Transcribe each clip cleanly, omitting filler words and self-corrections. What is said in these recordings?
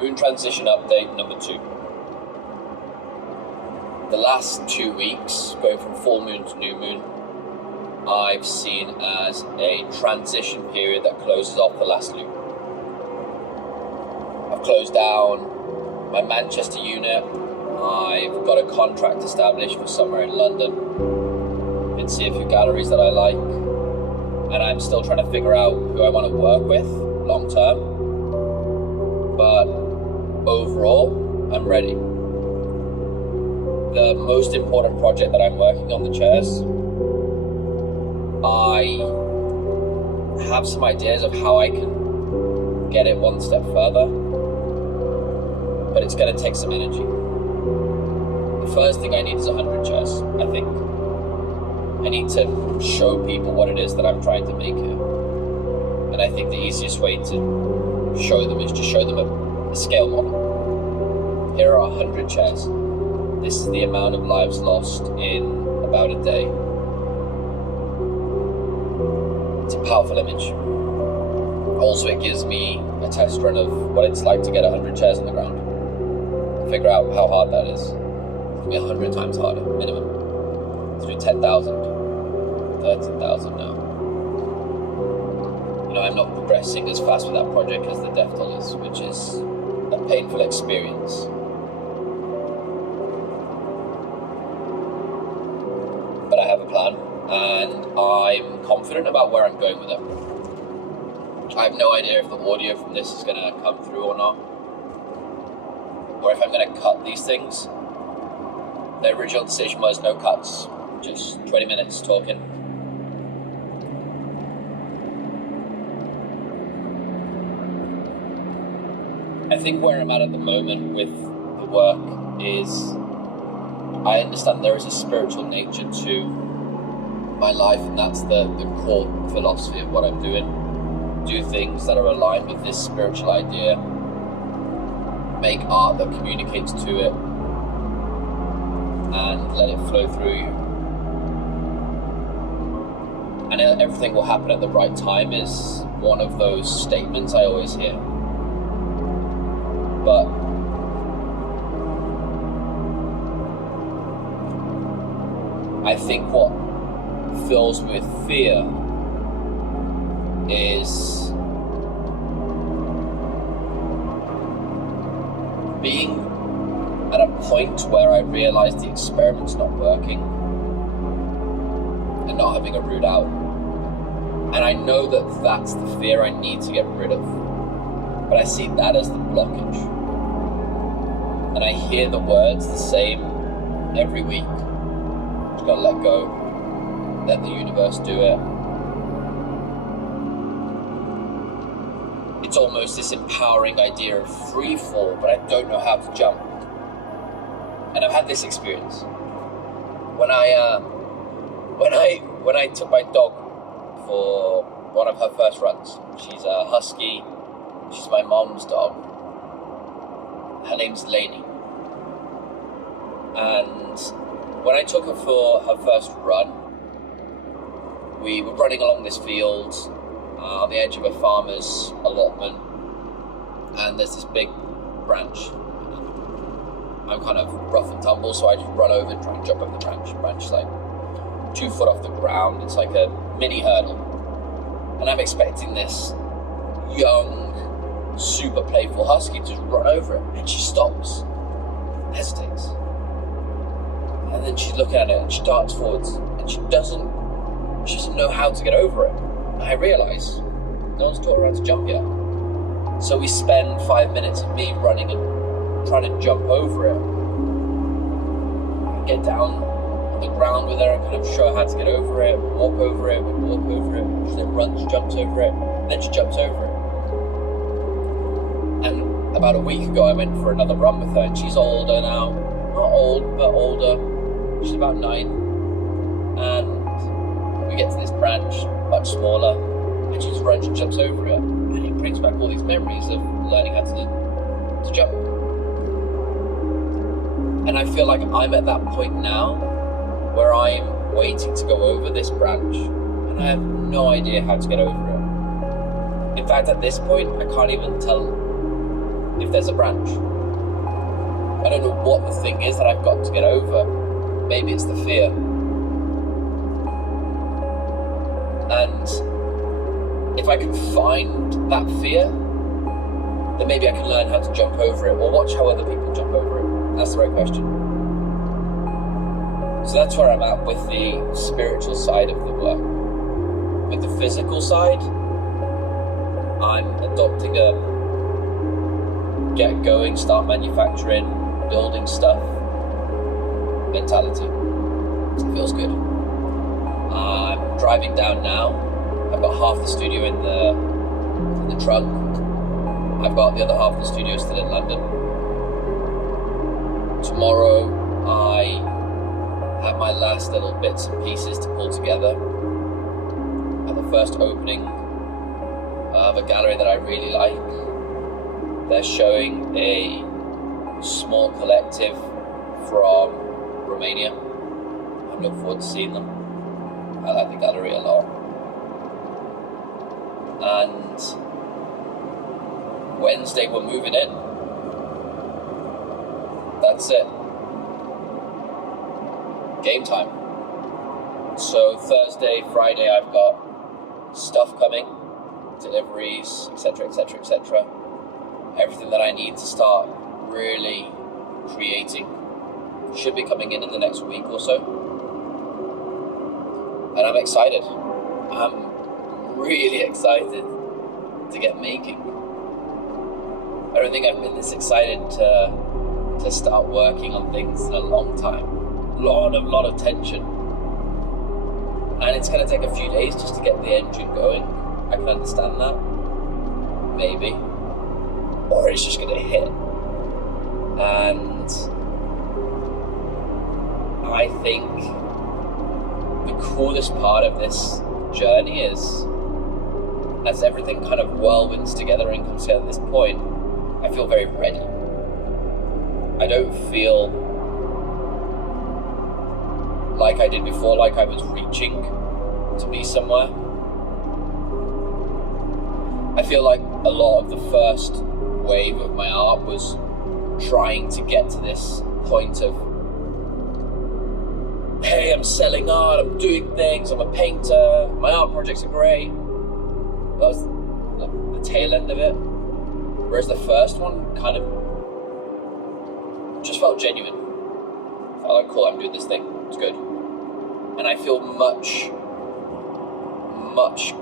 Moon transition update number 2. The last 2 weeks, going from full moon to new moon, I've seen as a transition period that closes off the last loop. I've closed down my Manchester unit. I've got a contract established for somewhere in London. Been see a few galleries that I like, and I'm still trying to figure out who I want to work with long term. But overall, I'm ready. The most important project that I'm working on, the chairs, I have some ideas of how I can get it one step further, but it's going to take some energy. The first thing I need is 100 chairs, I think. I need to show people what it is that I'm trying to make here. And I think the easiest way to show them is to show them a scale model. Here are 100 chairs. This is the amount of lives lost in about a day. It's a powerful image. Also, it gives me a test run of what it's like to get 100 chairs on the ground. Figure out how hard that is. It's going to be 100 times harder, minimum. To do 10,000, 13,000 now. I'm not progressing as fast with that project as the Death Toll is, which is a painful experience. But I have a plan, and I'm confident about where I'm going with it. I have no idea if the audio from this is going to come through or not, or if I'm going to cut these things. The original decision was no cuts, just 20 minutes talking. I think where I'm at the moment with the work is I understand there is a spiritual nature to my life, and that's the core philosophy of what I'm doing. Do things that are aligned with this spiritual idea, make art that communicates to it, and let it flow through you. And everything will happen at the right time is one of those statements I always hear. But I think what fills me with fear is being at a point where I realize the experiment's not working and not having a route out. And I know that that's the fear I need to get rid of. But I see that as the blockage. And I hear the words the same every week. Just gotta let go. Let the universe do it. It's almost this empowering idea of free fall, but I don't know how to jump. And I've had this experience. When I took my dog for one of her first runs. She's a husky. She's my mom's dog. Her name's Lainey. And when I took her for her first run, we were running along this field on the edge of a farmer's allotment, and there's this big branch. I'm kind of rough and tumble, so I just run over and try and jump over the branch. The branch is like 2 foot off the ground. It's like a mini hurdle. And I'm expecting this young, super playful husky to just run over it, and she stops, hesitates, and then she's looking at it and she darts forwards, and she doesn't know how to get over it. And I realise no one's taught her how to jump yet. So we spend 5 minutes of me running and trying to jump over it. I get down on the ground with her and kind of show her how to get over it, walk over it, we walk over it, she then runs, jumps over it, and then she jumps over it. And about a week ago I went for another run with her, and she's older now. Not old, but older. She's about 9. And we get to this branch, much smaller, and she just runs and jumps over it. And it brings back all these memories of learning how to jump. And I feel like I'm at that point now where I'm waiting to go over this branch, and I have no idea how to get over it. In fact, at this point, I can't even tell if there's a branch. I don't know what the thing is that I've got to get over. Maybe it's the fear. And if I can find that fear, then maybe I can learn how to jump over it, or watch how other people jump over it. That's the right question. So that's where I'm at with the spiritual side of the work. With the physical side, I'm adopting a get going, start manufacturing, building stuff mentality. It feels good. I'm driving down now. I've got half the studio in the trunk. I've got the other half of the studio still in London. Tomorrow I have my last little bits and pieces to pull together at the first opening of a gallery that I really like. They're showing a small collective from Romania. I'm looking forward to seeing them. I like the gallery a lot. And Wednesday we're moving in. That's it. Game time. So Thursday, Friday I've got stuff coming, deliveries, etc, etc, etc. Everything that I need to start really creating should be coming in the next week or so. And I'm excited. I'm really excited to get making. I don't think I've been this excited to start working on things in a long time. Lot of tension. And it's going to take a few days just to get the engine going. I can understand that. Maybe. Or it's just going to hit. And I think the coolest part of this journey is, as everything kind of whirlwinds together and comes together at this point, I feel very ready. I don't feel like I did before, like I was reaching to be somewhere. I feel like a lot of the first wave of my art was trying to get to this point of, hey, I'm selling art, I'm doing things, I'm a painter, my art projects are great. That was the tail end of it. Whereas the first one kind of just felt genuine. Felt like, cool, I'm doing this thing, it's good. And I feel much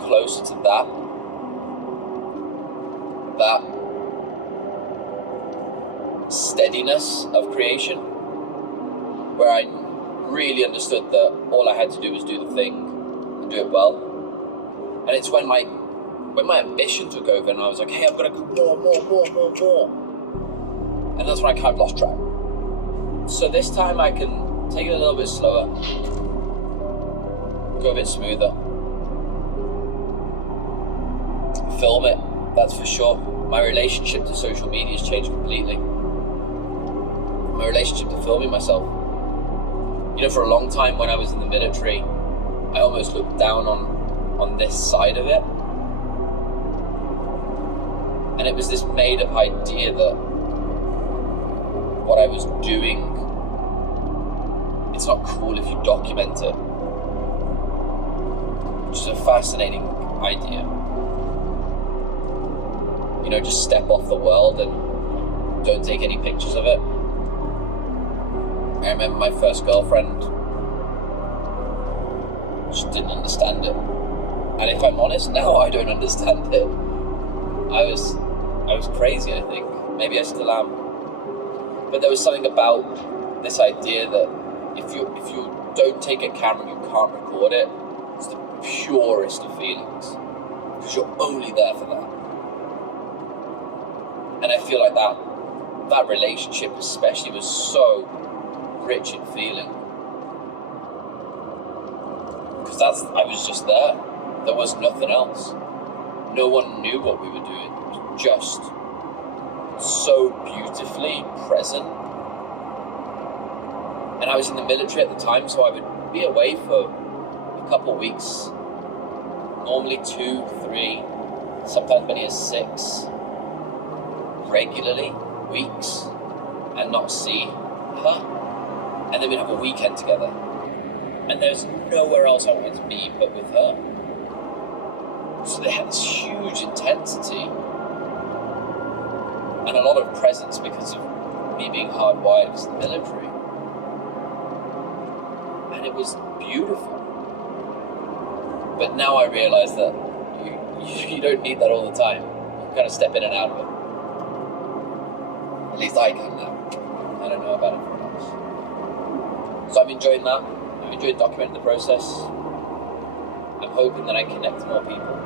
closer to that steadiness of creation, where I really understood that all I had to do was do the thing and do it well. And it's when my ambition took over and I was like, hey, I've got to go more. And that's when I kind of lost track. So this time I can take it a little bit slower, go a bit smoother. Film it, that's for sure. My relationship to social media has changed completely. My relationship to filming myself. You know, for a long time when I was in the military, I almost looked down on this side of it. And it was this made up idea that what I was doing, it's not cool if you document it. Which is a fascinating idea. You know, just step off the world and don't take any pictures of it. I remember my first girlfriend just didn't understand it. And if I'm honest, now I don't understand it. I was crazy, I think. Maybe I still am. But there was something about this idea that if you don't take a camera, you can't record it. It's the purest of feelings. Because you're only there for that. And I feel like that relationship especially was so rich in feeling. Because I was just there. There was nothing else. No one knew what we were doing. It was just so beautifully present. And I was in the military at the time, so I would be away for a couple of weeks. Normally 2, 3, sometimes many as 6. regularly, weeks, and not see her. And then we'd have a weekend together. And there's nowhere else I wanted to be but with her. So they had this huge intensity and a lot of presence because of me being hardwired because of the military. And it was beautiful. But now I realise that you don't need that all the time. You kind of step in and out of it. At least I can now. I don't know about everyone else. So I'm enjoying that. I'm enjoying documenting the process. I'm hoping that I connect to more people.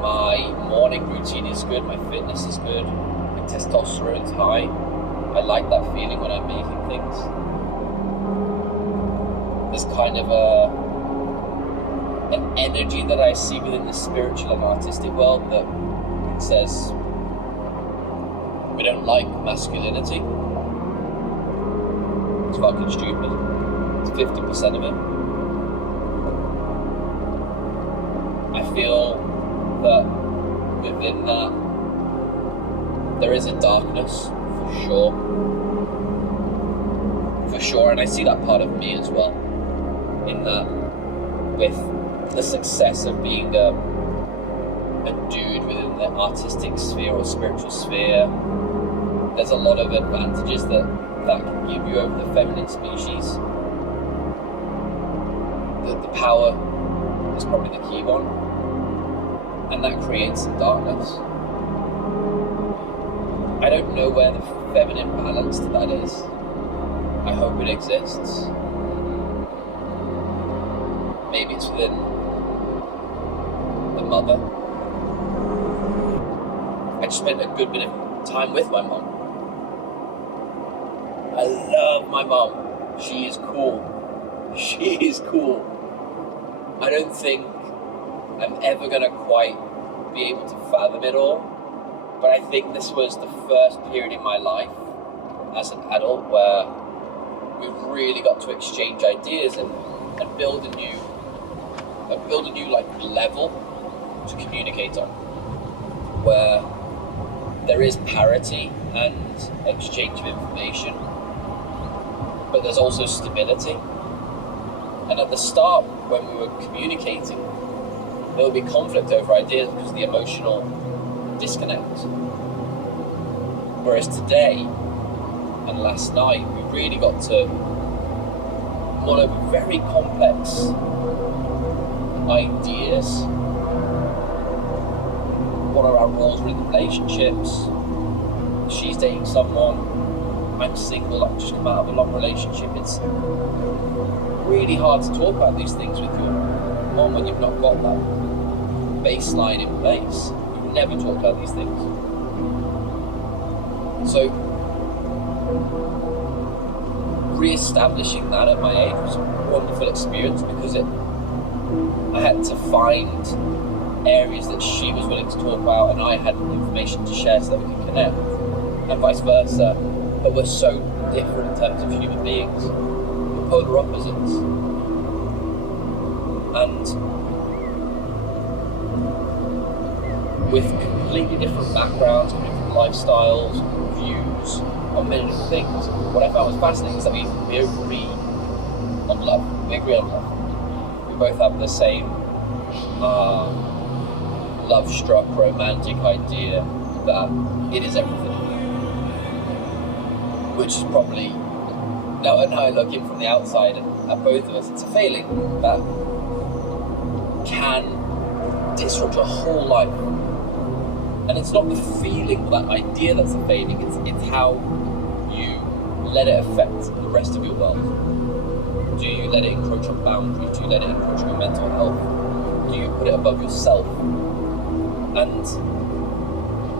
My morning routine is good, my fitness is good, my testosterone's high. I like that feeling when I'm making things. There's kind of an energy that I see within the spiritual and artistic world that says we don't like masculinity. It's fucking stupid. It's 50% of it. I feel that within that there is a darkness for sure, and I see that part of me as well, in that with the success of being a dude within the artistic sphere or spiritual sphere, there's a lot of advantages that can give you over the feminine species. The power is probably the key one, and that creates some darkness. I don't know where the feminine balance to that is. I hope it exists. Maybe it's within the mother. I just spent a good bit of time with my mum. I love my mum. She is cool. She is cool. I don't think I'm ever going to quite be able to fathom it all, but I think this was the first period in my life as an adult where we've really got to exchange ideas and build a new like level to communicate on, where there is parity and exchange of information, but there's also stability. And at the start, when we were communicating, there would be conflict over ideas because of the emotional disconnect. Whereas today and last night, we really got to mull over very complex ideas. What are our roles within the relationships? She's dating someone, I'm single, I've just come out of a long relationship. It's really hard to talk about these things with your mom when you've not got that baseline in place. You've never talked about these things. So re-establishing that at my age was a wonderful experience because I had to find areas that she was willing to talk about and I had information to share so that we could connect, and vice versa. But we're so different in terms of human beings. We're polar opposites. And with completely different backgrounds, different lifestyles, views on many different things, what I found was fascinating is that we agree on love. We agree on love. We both have the same love-struck, romantic idea that it is everything. Which is probably, now I look in from the outside and at both of us, it's a failing that can disrupt your whole life. And it's not the feeling or that idea that's a failing, it's how you let it affect the rest of your world. Do you let it encroach on boundaries? Do you let it encroach on your mental health? Do you put it above yourself? And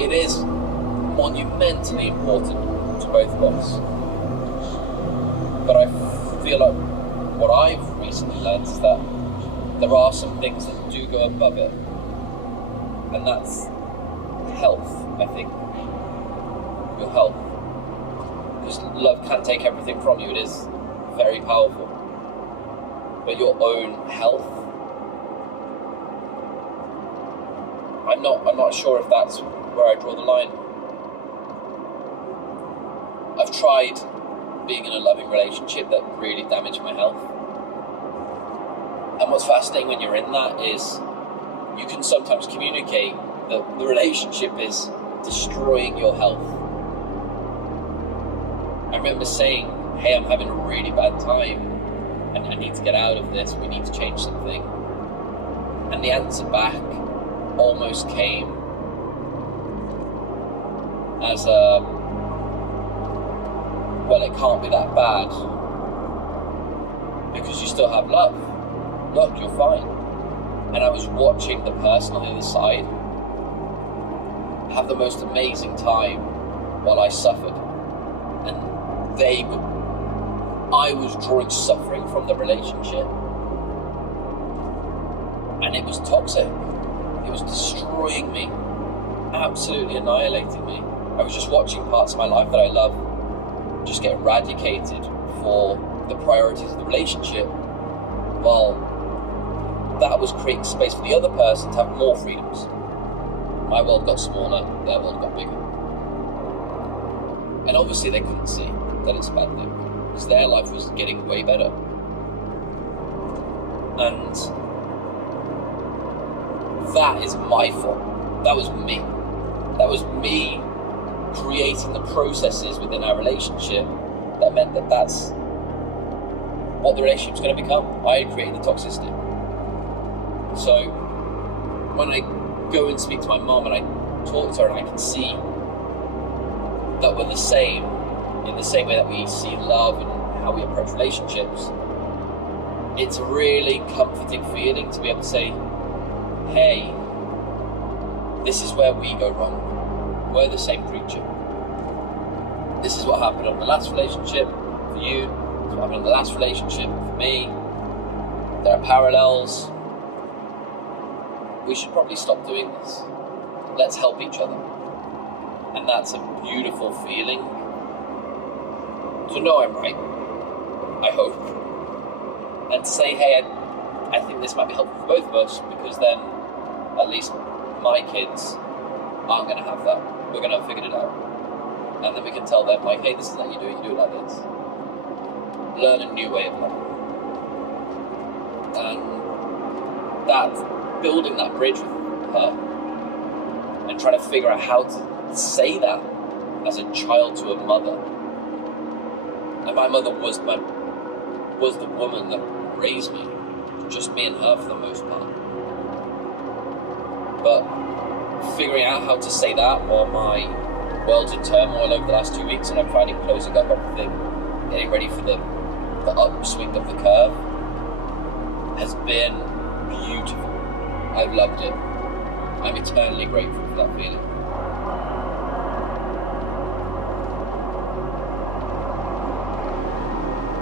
it is monumentally important to both of us. But I feel like what I've recently learned is that there are some things that do go above it, and that's health, I think. Your health. Because love can't take everything from you, it is very powerful. But your own health I'm not sure if that's where I draw the line. I've tried being in a loving relationship that really damaged my health. And what's fascinating when you're in that is you can sometimes communicate that the relationship is destroying your health. I remember saying, hey, I'm having a really bad time and I need to get out of this, we need to change something. And the answer back almost came as a, well, it can't be that bad because you still have love. Look, you're fine. And I was watching the person on the other side have the most amazing time while I suffered. And I was drawing suffering from the relationship. And it was toxic. It was destroying me, absolutely annihilating me. I was just watching parts of my life that I love just get eradicated for the priorities of the relationship, while that was creating space for the other person to have more freedoms. My world got smaller, their world got bigger. And obviously they couldn't see that it's a bad thing, because their life was getting way better. And that is my fault. That was me. That was me creating the processes within our relationship that meant that that's what the relationship's going to become. I had created the toxicity. So when I go and speak to my mom and I talk to her and I can see that we're the same, in the same way that we see love and how we approach relationships, it's a really comforting feeling to be able to say, hey, this is where we go wrong. We're the same creature. This is what happened in the last relationship for you. This is what happened in the last relationship for me. There are parallels. We should probably stop doing this. Let's help each other. And that's a beautiful feeling. To know I'm right, I hope. And to say, hey, I think this might be helpful for both of us, because then at least my kids aren't going to have that. We're going to have figured it out. And then we can tell them, like, hey, this is how you do it like this. Learn a new way of living. And that, building that bridge with her and trying to figure out how to say that as a child to a mother. And my mother was the woman that raised me. Just me and her for the most part. But figuring out how to say that while my world's in turmoil over the last 2 weeks and I'm finally closing up everything, getting ready for the upswing of the curve, has been beautiful. I've loved it. I'm eternally grateful for that feeling.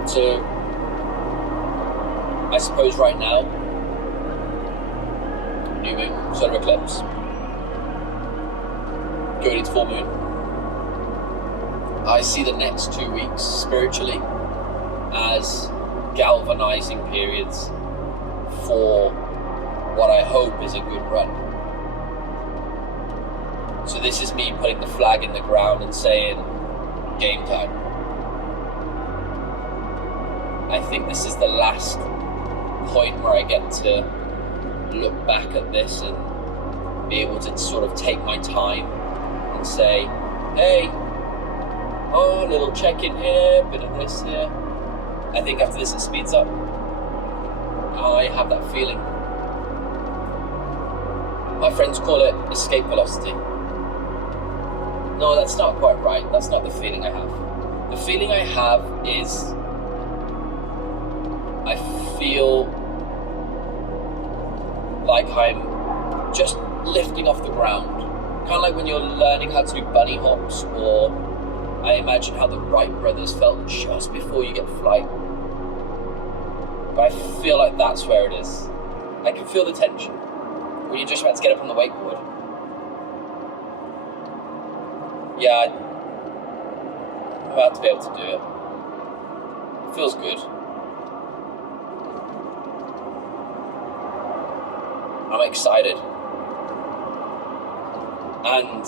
So, I suppose right now, new moon, solar eclipse, going into full moon, I see the next 2 weeks spiritually as galvanizing periods for what I hope is a good run. So this is me putting the flag in the ground and saying, game time. I think this is the last point where I get to look back at this and be able to sort of take my time and say, hey, a little check-in here, bit of this here. I think after this it speeds up. I have that feeling. My friends call it escape velocity. No, that's not quite right. That's not the feeling I have. The feeling I have is I feel like I'm just lifting off the ground. Kind of like when you're learning how to do bunny hops, or I imagine how the Wright brothers felt just before you get flight. But I feel like that's where it is. I can feel the tension when you're just about to get up on the wakeboard. Yeah, I'm about to be able to do it. It feels good. I'm excited. And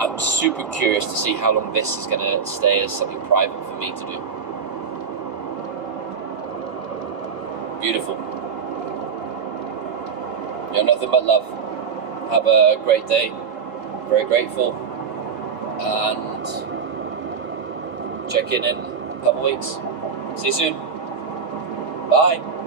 I'm super curious to see how long this is going to stay as something private for me to do. Beautiful. You're nothing but love. Have a great day. Very grateful. And check in a couple weeks. See you soon. Bye.